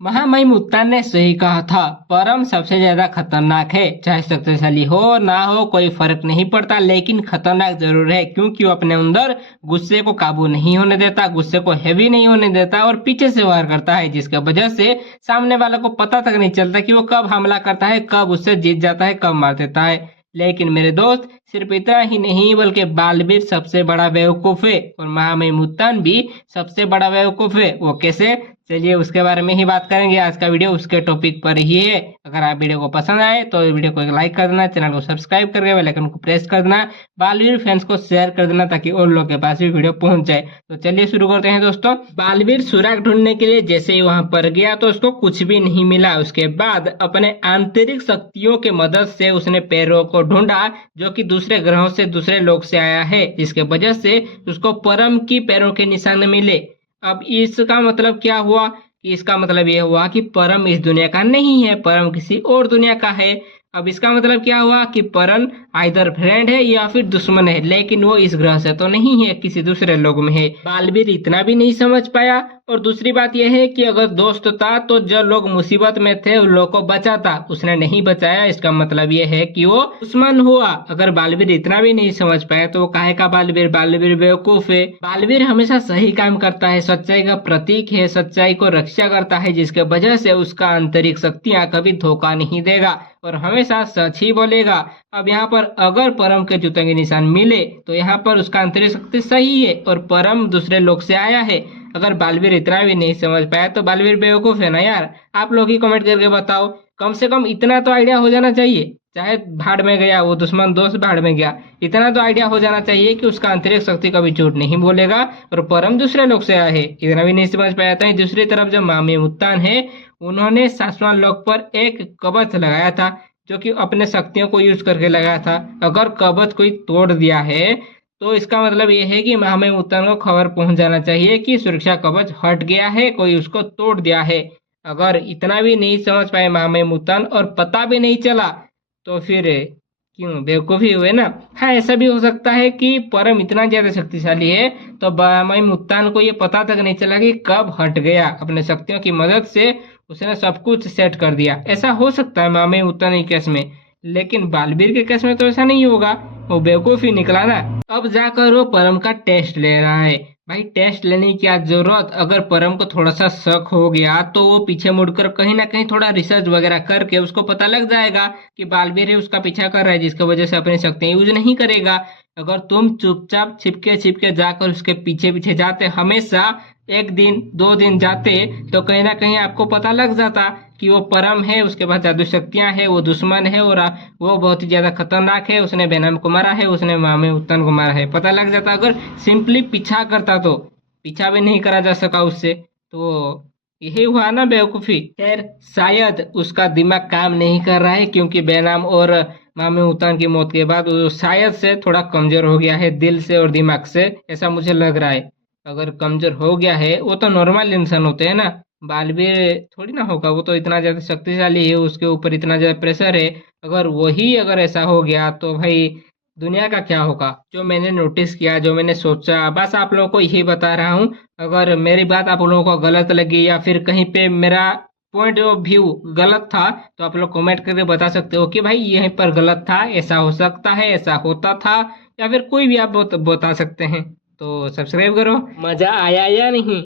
महामहिम मुत्तान ने सही कहा था। परम सबसे ज्यादा खतरनाक है। चाहे शक्तिशाली हो ना हो कोई फर्क नहीं पड़ता, लेकिन खतरनाक जरूर है क्योंकि वो अपने अंदर गुस्से को काबू नहीं होने देता, गुस्से को हैवी नहीं होने देता और पीछे से वार करता है, जिसकी वजह से सामने वाले को पता तक नहीं चलता कि वो कब हमला करता है, कब उससे जीत जाता है, कब मार देता है। लेकिन मेरे दोस्त, सिर्फ इतना ही नहीं बल्कि बालवीर सबसे बड़ा बेवकूफ है और महामहिम मुत्तान भी सबसे बड़ा बेवकूफ है। वो कैसे? चलिए उसके बारे में ही बात करेंगे। आज का वीडियो उसके टॉपिक पर ही है। अगर आप वीडियो को पसंद आए तो वीडियो को एक लाइक कर देना, चैनल को सब्सक्राइब करके बेल आइकन को प्रेस कर देना, बालवीर फैंस को शेयर कर देना ताकि और लोगों के पास भी वीडियो पहुंच जाए। तो चलिए शुरू करते हैं दोस्तों। बालवीर सुराग ढूंढने के लिए जैसे ही वहां पर गया तो उसको कुछ भी नहीं मिला। उसके बाद अपने आंतरिक शक्तियों की मदद से उसने पैरों को ढूंढा जो कि दूसरे ग्रहों से, दूसरे लोक से आया है, जिसके वजह से उसको परम की पैरों के निशान मिले। अब इसका मतलब क्या हुआ? कि इसका मतलब यह हुआ कि परम इस दुनिया का नहीं है, परम किसी और दुनिया का है। अब इसका मतलब क्या हुआ कि परम आइदर फ्रेंड है या फिर दुश्मन है, लेकिन वो इस ग्रह से तो नहीं है, किसी दूसरे लोग में है। बालवीर इतना भी नहीं समझ पाया। और दूसरी बात यह है कि अगर दोस्त था तो जो लोग मुसीबत में थे उन लोगों को बचाता, उसने नहीं बचाया। इसका मतलब यह है कि वो दुश्मन हुआ। अगर बालवीर इतना भी नहीं समझ पाया तो वो काहे का बालवीर? बालवीर बेवकूफ है। बालवीर हमेशा सही काम करता है, सच्चाई का प्रतीक है, सच्चाई को रक्षा करता है, जिसके वजह से उसका आंतरिक शक्तियां कभी धोखा नहीं देगा और हमेशा सच ही बोलेगा। अब यहाँ पर अगर परम के जूते के निशान मिले तो यहाँ पर उसका आंतरिक शक्ति सही है और परम दूसरे लोग से आया है। अगर बालवीर इतना भी नहीं समझ पाया तो बालवीर बेवकूफ है ना यार। आप लोग ही कमेंट करके बताओ। कम से कम इतना तो आइडिया हो जाना चाहिए। चाहे भाड़ में गया वो दुश्मन दोस्त, भाड़ में गया, इतना तो आइडिया हो जाना चाहिए कि उसका आंतरिक शक्ति कभी झूठ नहीं बोलेगा और परम दूसरे लोग से आया है। इतना भी नहीं समझ पाया था। दूसरी तरफ जो महामहिम मुत्तान है, उन्होंने शाश्वत लोक पर एक कवच लगाया था जो कि अपने शक्तियों को यूज करके लगाया था। अगर कवच कोई तोड़ दिया है तो इसका मतलब ये है कि महामहिम मुत्तान को खबर पहुंच जाना चाहिए कि सुरक्षा कवच हट गया है, कोई उसको तोड़ दिया है। अगर इतना भी नहीं समझ पाए महामहिम मुत्तान और पता भी नहीं चला तो फिर क्यों बेवकूफी हुए ना। हाँ, ऐसा भी हो सकता है कि परम इतना ज्यादा शक्तिशाली है तो महामहिम मुत्तान को ये पता तक नहीं चला कि कब हट गया। अपने शक्तियों की मदद से उसने सब कुछ सेट कर दिया। ऐसा हो सकता है महामहिम मुत्तान के केस में, लेकिन बालवीर के केस में तो ऐसा नहीं होगा। वो बेवकूफ ही निकला ना। अब जाकर वो परम का टेस्ट ले रहा है। भाई टेस्ट लेने की क्या जरूरत? अगर परम को थोड़ा सा शक हो गया तो वो पीछे मुड़कर कहीं ना कहीं थोड़ा रिसर्च वगैरह करके उसको पता लग जाएगा कि बालवीर है उसका पीछा कर रहा है, जिसकी वजह से अपनी शक्तियां यूज नहीं करेगा। अगर तुम चुपचाप छिपके छिपके जाकर उसके पीछे पीछे जाते, हमेशा एक दिन दो दिन जाते, तो कहीं ना कहीं आपको पता लग जाता कि वो परम है, उसके पास जादू शक्तियां है, वो दुश्मन है और वो बहुत ही ज्यादा खतरनाक है। उसने बेनम को मारा है, उसने महामहिम मुत्तान को मारा है। पता लग जाता। अगर सिंपली पीछा करता तो पीछा भी नहीं करा जा सका उससे। तो यही हुआ ना बेवकूफी। खैर, शायद उसका दिमाग काम नहीं कर रहा है क्योंकि बेनाम और महामहिम मुत्तान की मौत के बाद वो शायद से थोड़ा कमजोर हो गया है दिल से और दिमाग से, ऐसा मुझे लग रहा है। अगर कमजोर हो गया है, वो तो नॉर्मल इंसान होते हैं ना, बालवीर थोड़ी ना होगा। वो तो इतना ज्यादा शक्तिशाली है, उसके ऊपर इतना ज्यादा प्रेशर है। अगर ऐसा हो गया तो भाई दुनिया का क्या होगा? जो मैंने नोटिस किया, जो मैंने सोचा, बस आप लोगों को यही बता रहा हूँ। अगर मेरी बात आप लोगों को गलत लगी या फिर कहीं पे मेरा पॉइंट ऑफ व्यू गलत था तो आप लोग कमेंट करके बता सकते हो कि भाई यहीं पर गलत था, ऐसा हो सकता है, ऐसा होता था, या फिर कोई भी आप बता सकते हैं। तो सब्सक्राइब करो। मजा आया या नहीं?